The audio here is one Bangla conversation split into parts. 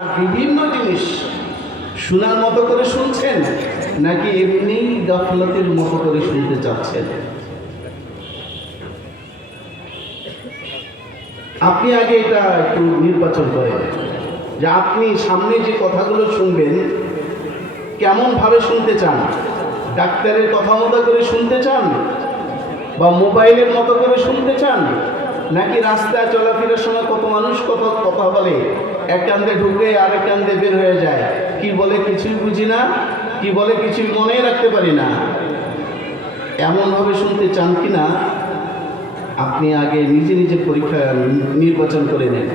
বিভিন্ন জিনিস শোনার মতো করে শুনছেন নাকি এমনি গাফলতির মতো করে শুনতে চাচ্ছেন? আপনি আগে এটা একটু নির্বাচন করেন যে আপনি সামনে যে কথাগুলো শুনবেন কেমন ভাবে শুনতে চান। ডাক্তারের কথা মতো করে শুনতে চান, বা মোবাইলের মতো করে শুনতে চান, নাকি রাস্তায় চলাফেরার সময় কত মানুষ কত কথা বলে, এক কান্দে ঢুকে আরেক কান্দে বের হয়ে যায়, কি বলে কিছুই বুঝি না, কি বলে কিছুই মনে রাখতে পারি না। এমনভাবে শুনতে চান কি না আপনি আগে নিজে নিজে পরীক্ষা নির্বাচন করে নেন।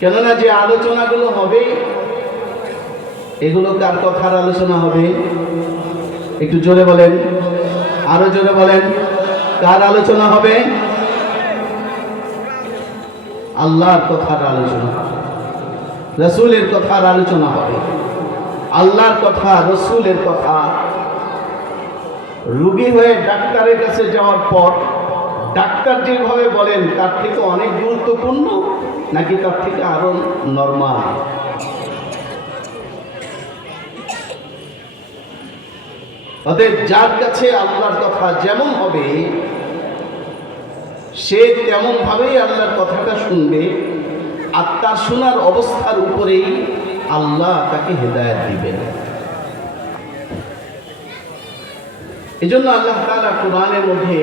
কেননা যে আলোচনাগুলো হবে এগুলো কার কথার আলোচনা হবে? একটু জোরে বলেন, আরো জোরে বলেন, কার আলোচনা হবে? আল্লাহর কথার আলোচনা হবে, রসুলের কথার আলোচনা হবে। আল্লাহর কথা, রসুলের কথা। রোগী হয়ে ডাক্তারের কাছে যাওয়ার পর ডাক্তার যেভাবে বলেন তার থেকে অনেক গুরুত্বপূর্ণ নাকি তার থেকে আরো নরমাল? অতএব যার কাছে আল্লাহর কথা যেমন হবে সে তেমন ভাবেই আল্লাহর কথাটা শুনবে, আর তার শোনার অবস্থার উপরেই আল্লাহ তাকে হেদায়েত দিবেন। এজন্য আল্লাহ তাআলা কোরআনের মধ্যে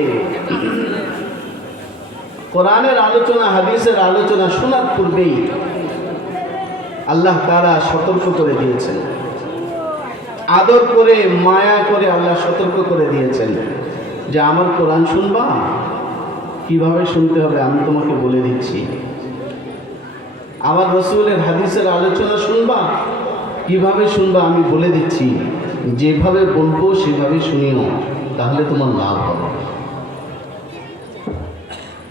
কোরআনের আলোচনা, হাদিসের আলোচনা শোনার পূর্বেই আল্লাহ তাআলা সতর্ক করে দিয়েছেন, আদর করে মায়া করে আল্লাহ সতর্ক করে দিয়েছেন যে আমার কোরআন শুনবা, কিভাবে শুনতে হবে আমি তোমাকে বলে দিচ্ছি। আমার রসুলের হাদিসের আলোচনা শুনবা, কিভাবে শুনবা আমি বলে দিচ্ছি। যেভাবে বলবো সেভাবে শুনিও, তাহলে তোমার লাভ হবে।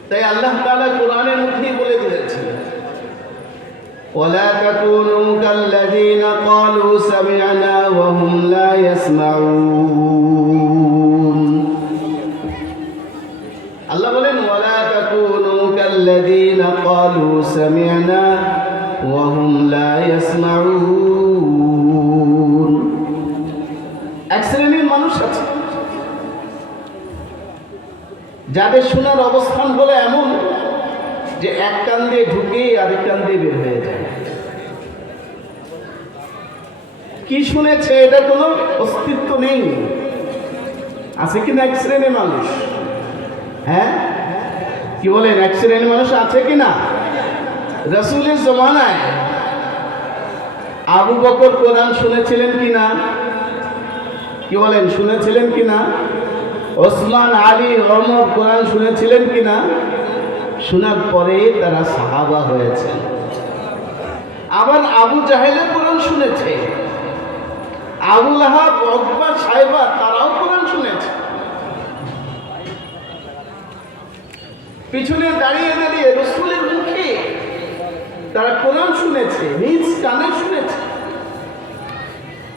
তাই আল্লাহ তাআলা কোরআনের মধ্যেই বলে দিয়েছেন, ولا تكونوا كالذين قالوا سمعنا وهم لا يسمعون। আল্লাহ বলেন ولا تكونوا كالذين قالوا سمعنا وهم لا يسمعون। এক শ্রেণীর মানুষ আছে যাদের শোনার অবস্থান বলে এমন যে এক কান দিয়ে ঢুকে আরেক কান দিয়ে বের হয়ে যায়। কি শুনেছে এটা কোনো অস্তিত্ব নেই। আছে কিনা এক শ্রেণীর মানুষ? হ্যাঁ, কি বলেন, এক শ্রেণীর মানুষ আছে কিনা? রাসূলের জমানায় আবু বকর কোরআন শুনেছিলেন কিনা? কি বলেন, শুনেছিলেন কিনা? ওসমান, আলী, ওমর কোরআন শুনেছিলেন কিনা? শোনার পরে তারা সাহাবা হয়েছেন। আবার আবু জাহেল কোরআন শুনেছে, আবু লাহাব, উতবা, সাইবা তারাও কোরআন শুনেছে। পিছনে দাঁড়িয়ে দাঁড়িয়ে রাসূলের মুখে তারা কোরআন শুনেছে, নিজ কানে শুনেছে।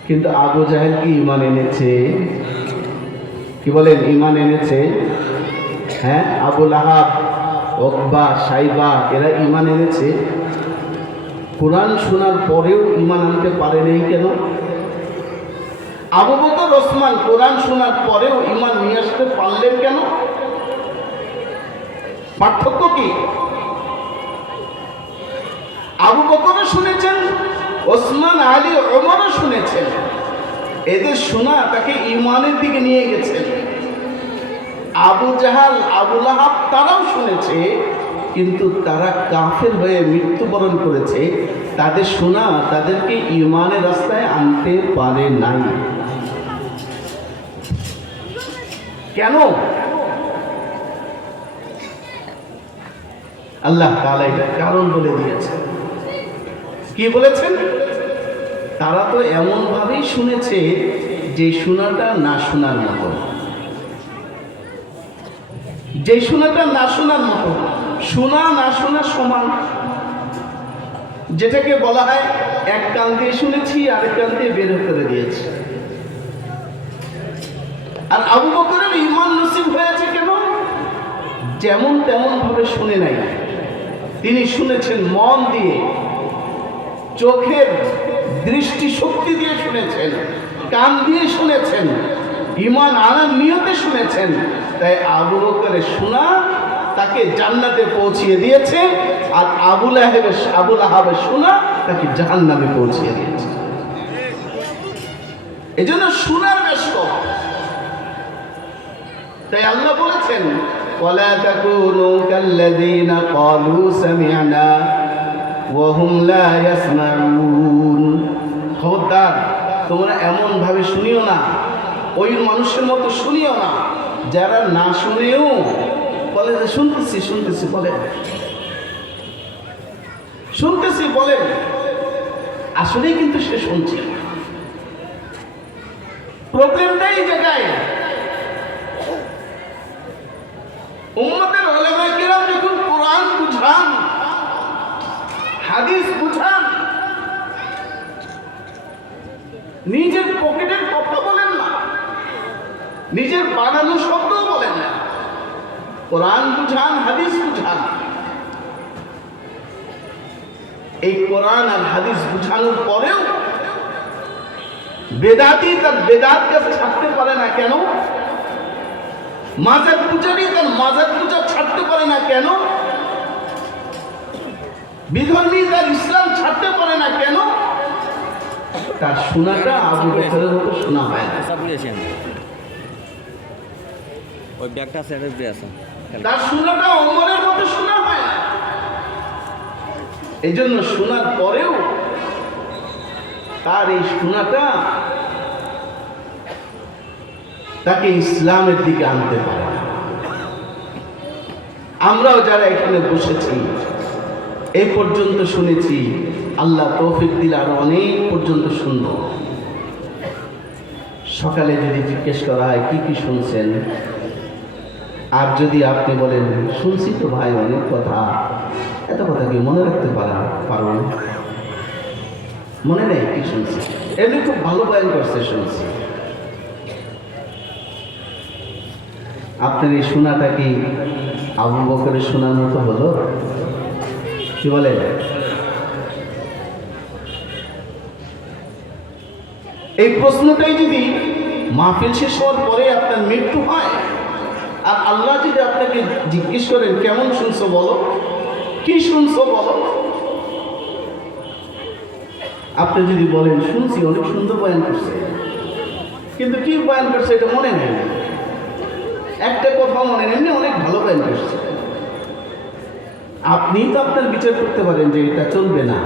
কিন্তু আবু জাহেল কি ঈমান এনেছে? কি বলেন, ঈমান এনেছে? হ্যাঁ, আবু লাহাব, উতবা, সাইবা এরা ঈমান এনেছে। কোরআন শোনার পরেও ঈমান আনতে পারে নাই কেন? আবু বকর, ওসমান কোরআন শোনার পরেও ঈমান নিয়ে আসতে পারলেন কেন? পার্থক্য কি? আবু বকরও শুনেছেন, ওসমান, আলী, ওমরও শুনেছেন। এদের শোনা তাকে ঈমানের দিকে নিয়ে গেছেন। আবু জাহাল, আবু লাহাব তারাও শুনেছে, কিন্তু তারা কাফের হয়ে মৃত্যুবরণ করেছে। তাদের শোনা তাদেরকে ঈমানের রাস্তায় আনতে পারে নাই। কেন? আল্লাহ তাআলা এটা কারণ বলে দিয়েছেন। কি বলেছেন? তারা তো এমন ভাবেই শুনেছে যে শোনাটা না শোনার মতো, যে শোনাটা না শোনার মতো। শোনা না শোনা সমান, যেটাকে বলা হয় এক কান দিয়ে শুনেছি আরেক কান দিয়ে বের করে দিয়েছি। আর আবু বকরের ঈমান নসিব হয়েছে কেন? যেমন তেমন ভাবে শুনে নাই, তিনি শুনেছেন মন দিয়ে, চোখের দৃষ্টি শক্তি দিয়ে শুনেছেন, কান দিয়ে শুনেছেন, ঈমান আনার নিয়তে শুনেছেন। তাই আবু বকরের শোনা তাকে জান্নাতে পৌঁছিয়ে দিয়েছে, আর আবুল আহাবের শোনা তাকে জাহান্নামে পৌঁছিয়ে দিয়েছে। এই জন্য শোনার ব্যস্ত। তাই আল্লাহ বলেছেন, ওয়ালা তাকুনু কাল্লাযীনা ক্বালু সামি'না ওয়া হুম লা ইয়াসমাউন। খবরদার, তোমরা এমন ভাবে শুনিও না, ওই মানুষের মতো শুনিও না যারা না শুনেও বলে যে শুনতেছি শুনতেছি, বলে শুনতেছি বলে, আসলেই কিন্তু সে শুনছে। প্রবলেমটা এই জায়গায়, উম্মতের উলামায়ে কিরাম যখন কোরআন বুঝান, হাদিস বুঝান, নিজের পকেটের কথা বলেন না, নিজের বানানো শব্দও বলেন না, কোরআন বুঝান, হাদিস বুঝান। এই কোরআন আর হাদিস বুঝানোর পরেও বেদাতি তার বেদাতকে ছাড়তে পারে না কেন? মাজার পূজারী তার মাজার পূজা ছাড়তে পারে না কেন? বিধর্মী তার ইসলাম ছাড়তে পারে না কেন? তার শোনাটা আবু বকরের মতো শোনা হয় না। ওই ব্যাগটা সেটে দিয়ে আছে, তার শোনাটা ওমরের মতো শোনা হয় না। এই জন্য শোনার পরেও তার এই শোনাটা তাকে ইসলামের দিকে আনতে পারে না। আমরাও যারা এখানে বসেছি, এই পর্যন্ত শুনেছি, আল্লাহ তৌফিক দিলে আরো অনেক পর্যন্ত শুনব। সকালে যদি জিজ্ঞেস করা হয় কি কি শুনছেন, আর যদি আপনি বলেন শুনছি তো ভাই অনেক কথা, এত কথা কি মনে রাখতে পারো না? মনে নেই কি শুনছি? এমনি খুব ভালো বয়ান করছে শুনছি। আপনার এই শোনাটা কি আবু বকরের শোনার মতো হলো? কি বলে? এই প্রশ্নটাই যদি মাহফিল শেষ হওয়ার পরে আপনার মৃত্যু হয়, আর আল্লাহ যদি আপনাকে জিজ্ঞেস করেন কেমন শুনছো বলো, কি শুনছো বলো, আপনি যদি বলেন শুনছি অনেক সুন্দর বয়ান করছে, কিন্তু কি বয়ান করছে এটা মনে নেই, একটা কথা মনে নেই, অনেক ভালো বয়ান করছে, আপনি তো আপনার বিচার করতে পারেন যে এটা চলবে না।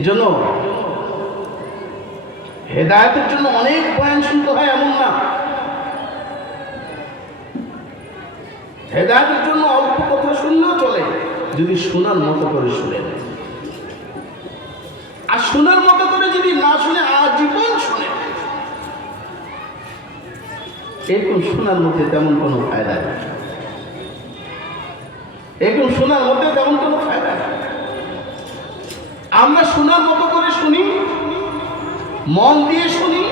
এজন্য হেদায়েতের জন্য অনেক বয়ান শুনতে হয় এমন না, হেদায়েতের জন্য অল্প কথা শুনলেও চলে যদি শোনার মতো করে শুনে নেয়। আর শোনার মতো করে যদি না শুনে আজীবন শুনে, এরকম শোনার মধ্যে তেমন কোনো ফায়দা নেই, এরকম শোনার মধ্যে তেমন কোনো ফায়দা নেই। আমরা শোনার মতো করে শুনি, মন দিয়ে শুনি,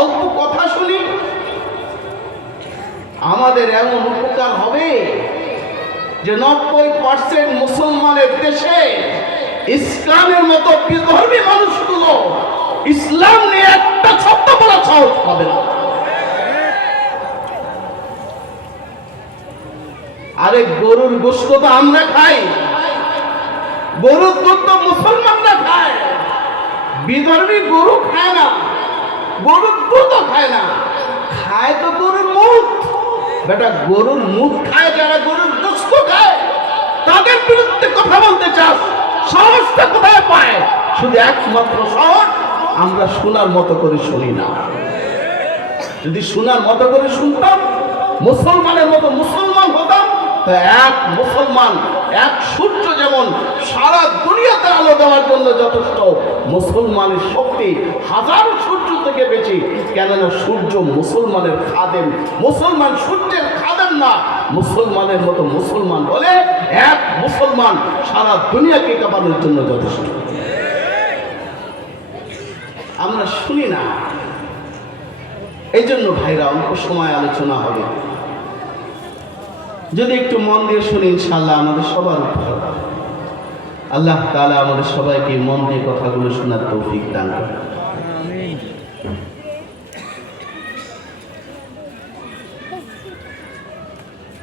অল্প কথা শুনি, আমাদের এমন উপকার হবে যে 90% মুসলমানের দেশে ইসলামের মতো বিধর্মী মানুষগুলো ইসলাম নিয়ে একটা শব্দ বলা সাহস পাবে না। আরে গরুর গোশত তো আমরা খাই, গরুর দুধ তো মুসলমানরা খায়, বিধর্মী গরু খায় না, গরুর দুধও খায় না, খায় তো গরুর মুখ। বেটা গরুর মুখ খায় যারা, গরুর গোশত খায়, তাদের বিরুদ্ধে কথা বলতে চাস, সাহসটা কোথায় পায়? শুধু একমাত্র সাহস আমরা শোনার মতো করে শুনি না। যদি শোনার মতো করে শুনতাম, মুসলমানের মতো মুসলমান হতাম, তো এক মুসলমান, এক সূর্য যেমন সারা দুনিয়াতে আলো দেওয়ার জন্য যথেষ্ট, মুসলমানের শক্তি হাজারো সূর্য থেকে বেশি। কেননা সূর্য মুসলমানের খাদেম, মুসলমান সূর্যের খাদেম না। মুসলমানের মতো মুসলমান বলে এক মুসলমান সারা দুনিয়াকে কাঁপানোর জন্য যথেষ্ট। আমরা শুনি না। এই জন্য ভাইরা অল্প সময় আলোচনা হবে, যদি একটু মন দিয়ে শুনি ইনশাআল্লাহ আমাদের সবার উপকার হবে। আল্লাহ তাআলা আমাদের সবাইকে মন দিয়ে কথাগুলো শোনার তৌফিক দান করেন।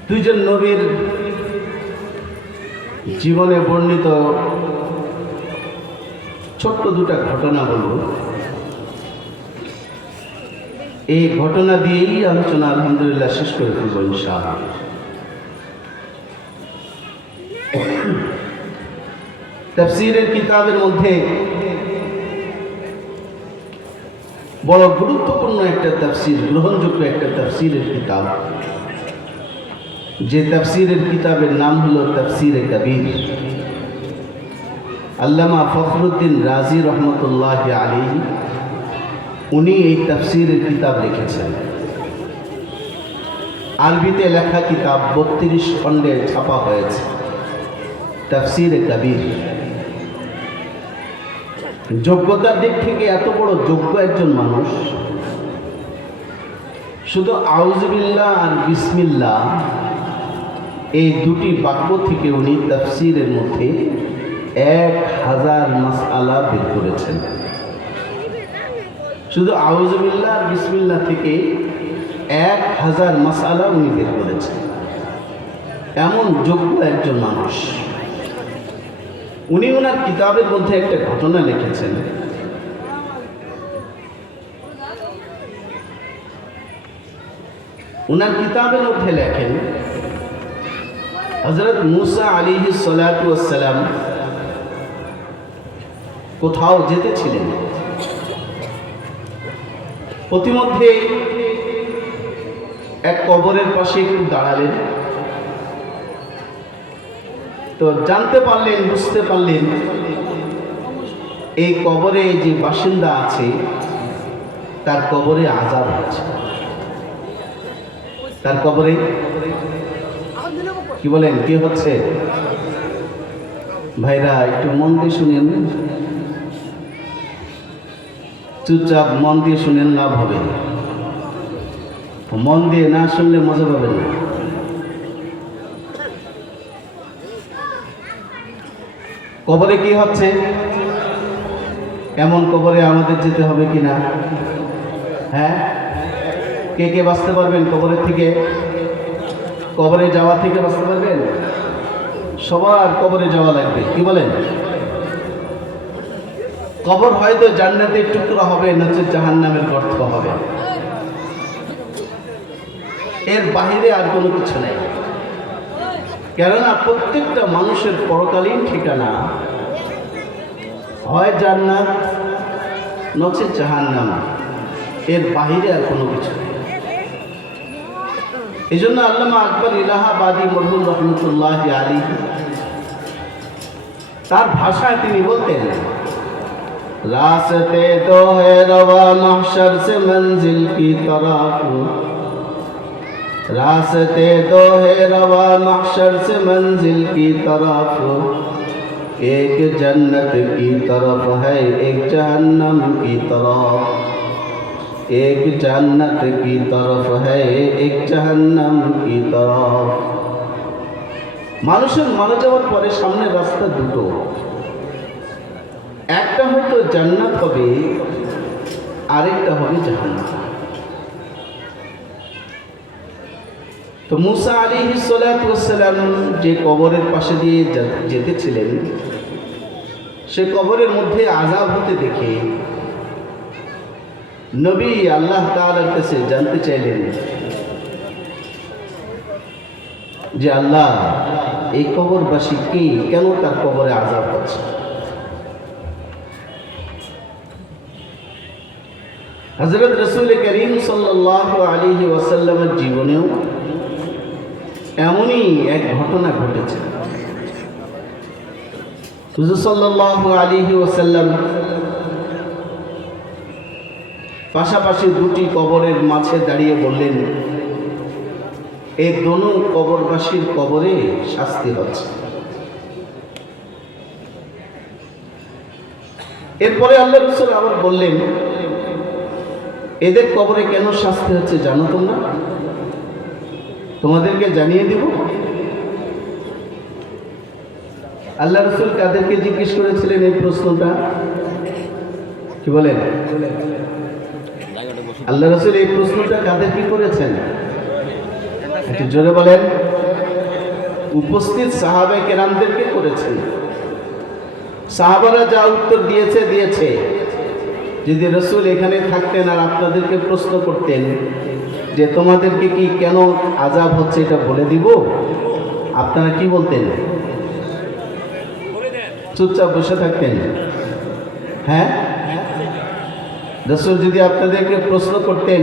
দুইজন নবীর জীবনে বর্ণিত ছোট্ট দুটা ঘটনা বলব। এই ঘটনা দিয়েই আলোচনা আলহামদুলিল্লাহ শেষ করে ফেলব ইনশাআল্লাহ। তাফসীরের কিতাবের মধ্যে বড় গুরুত্বপূর্ণ একটা তাফসীর, গ্রহণযোগ্য একটা তাফসীরের কিতাব, যে তাফসীরের কিতাবের নাম হলো তাফসীরে কবির। আল্লামা ফখরুদ্দিন রাজি রহমতুল্লাহ আলাইহি উনি এই তাফসীরের কিতাব লিখেছেন। আরবিতে লেখা কিতাব 32 খণ্ডে ছাপা হয়েছে তাফসীরে কবির। যোগ্যতার দিক থেকে এত বড় যোগ্য একজন মানুষ, শুধু আউযুবিল্লাহ আর বিসমিল্লাহ এই দুটি বাক্য থেকে উনি তাফসীরের মধ্যে 1000 মাসআলা বের করেছেন। শুধু আউযুবিল্লাহ আর বিসমিল্লাহ থেকে 1000 মাসআলা উনি বের করেছেন। এমন যোগ্য একজন মানুষ। উনি ওনার কিতাবের মধ্যে একটা ঘটনা লিখেছেন। ওনার কিতাবের মধ্যে লেখেন, হযরত মুসা আলাইহিস সালাতু ওয়াস সালাম কোথাও যেতেছিলেন। প্রতিমধ্যে এক কবরের পাশে একটু দাঁড়ালেন। তো জানতে পারলেন, বুঝতে পারলেন এই কবরে যে বাসিন্দা আছে তার কবরে আযাব হচ্ছে। তার কবরে কি বলেন, কি হচ্ছে? ভাইরা একটু মন দিয়ে শুনেন, চুপচাপ মন দিয়ে শুনেন, লাভ হবে। মন দিয়ে না শুনলে মজা পাবেন না। কবরে কি হচ্ছে? এমন কবরে আমাদের যেতে হবে কিনা? হ্যাঁ, কে কে বাঁচতে পারবেন কবরের থেকে? কবরে যাওয়া থেকে বাঁচতে পারবেন? সবার কবরে যাওয়া লাগবে, কি বলেন? কবর হয়তো জান্নাতের টুকরা হবে, নচে জাহান্নামের গর্ত হবে, এর বাহিরে আর কোনো কিছু নেই। কেননা প্রত্যেকটা মানুষের পরকালীন ঠিকানা হয় জান্নাত নচে জাহান্নাম, এর বাহিরে আর কোনো কিছু নেই। এই জন্য আল্লামা আকবর ইলাহাবাদী মরহুম রহমতুল্লাহ আলাইহি তার ভাষায় তিনি বলতেন, রাস্তে তো है रवा महशर से मंजिल की तरफ, रास्ते तो है रवा महशर से मंजिल की तरफ, एक जन्नत की तरफ है एक जहन्नम की तरफ, एक जन्नत की तरफ है एक जहन्नम की तरफ। মানুষের মারা যাওয়ার পরে সামনের রাস্তা দুটো, একটা হয়তো জান্নাত হবে, আরেকটা হবে জাহান্নাম। তো মুসা আলাইহিস সালাতু ওয়াস সালাম যে কবরের পাশে দিয়ে যেতেছিলেন, সে কবরের মধ্যে আযাব হতে দেখে নবী আল্লাহ তাআলার কাছে জানতে চাইলেন যে আল্লাহ, এই কবরবাসী কে, কেন তার কবরে আযাব হচ্ছে? হযরত রাসূল করিম সাল্লাল্লাহু আলাইহি ওয়াসাল্লামের জীবনেও এমনই এক ঘটনা ঘটেছে। হুজুর সাল্লাল্লাহু আলাইহি ওয়াসাল্লাম পাশাপাশি দুটি কবরের মাঝে দাঁড়িয়ে বললেন, এই দোনো কবরবাসীর কবরে শাস্তি হচ্ছে। এরপরে আল্লাহ রাসূল আবার বললেন, এদের কবরে কেন শাস্তি হচ্ছে জানো তোমরা? তোমাদেরকে জানিয়ে দিব। আল্লাহ রসুল কাদেরকে জিজ্ঞেস করেছিলেন এই প্রশ্নটা? কি বলেন? আল্লাহ রসুল এই প্রশ্নটা কাদেরকে করেছেন? একটু জোরে বলেন। উপস্থিত সাহাবায়ে কেরামদেরকে করেছেন। সাহাবারা যা উত্তর দিয়েছে। যদি রসুল এখানে থাকতেন আর আপনাদেরকে প্রশ্ন করতেন যে তোমাদেরকে কি কেন আযাব হচ্ছে এটা বলে দিব, আপনারা কি বলতেন? চুপচাপ বসে থাকতেন? হ্যাঁ, রসুল যদি আপনাদেরকে প্রশ্ন করতেন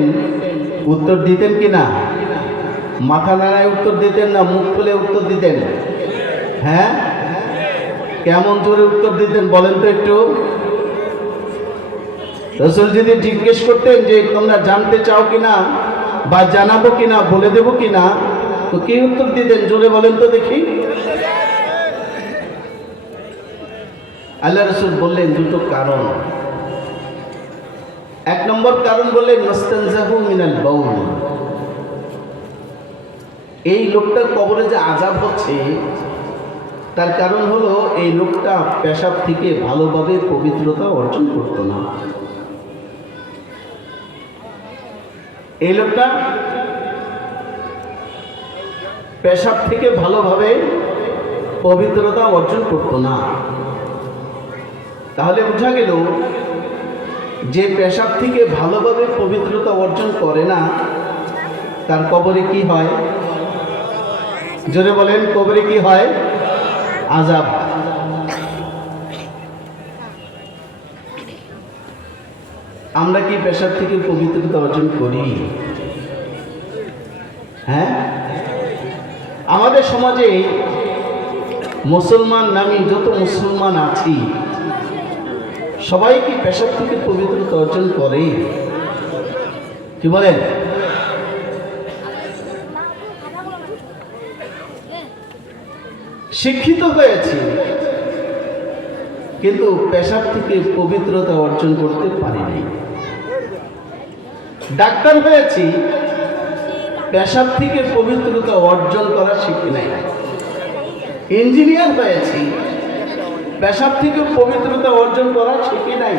উত্তর দিতেন কি না? মাথা নাড়ায় উত্তর দিতেন না মুখ খুলে উত্তর দিতেন? হ্যাঁ, কেমন জোরে উত্তর দিতেন বলেন তো একটু? রসুল যদি জিজ্ঞেস করতেন যে তোমরা জানতে চাও কিনা বা জানাবো কিনা, বলে দেবো কিনা, তো কি উত্তর দিতেন জোরে বলেন তো দেখি? আল্লাহ রসুল বললেন দুটো কারণ। এক নম্বর কারণ বললেন মাস্তানজাহু মিনাল বাউল, এই লোকটার কবরে যে আযাব হচ্ছে তার কারণ হলো এই লোকটা পেশাব থেকে ভালোভাবে পবিত্রতা অর্জন করত না। এই লোকটা পেশাব থেকে ভালোভাবে পবিত্রতা অর্জন করত না। তাহলে বোঝা গেল যে পেশাব থেকে ভালোভাবে পবিত্রতা অর্জন করে না তার কবরে কি হয়? জোরে বলেন, কবরে কি হয়? আযাব। আমরা কি পেশাব থেকে পবিত্রতা অর্জন করি? হ্যাঁ, আমাদের সমাজে মুসলমান নামী যত মুসলমান আছি সবাই কি পেশাব থেকে পবিত্রতা অর্জন করে? কি বলেন? শিক্ষিত হয়েছি কিন্তু পেশাব থেকে পবিত্রতা অর্জন করতে পারি নাই। ডাক্তার হয়েছি, পেশাব থেকে পবিত্রতা অর্জন করা শিখি নাই। ইঞ্জিনিয়ার হয়েছি, পেশাব থেকে পবিত্রতা অর্জন করা শিখি নাই।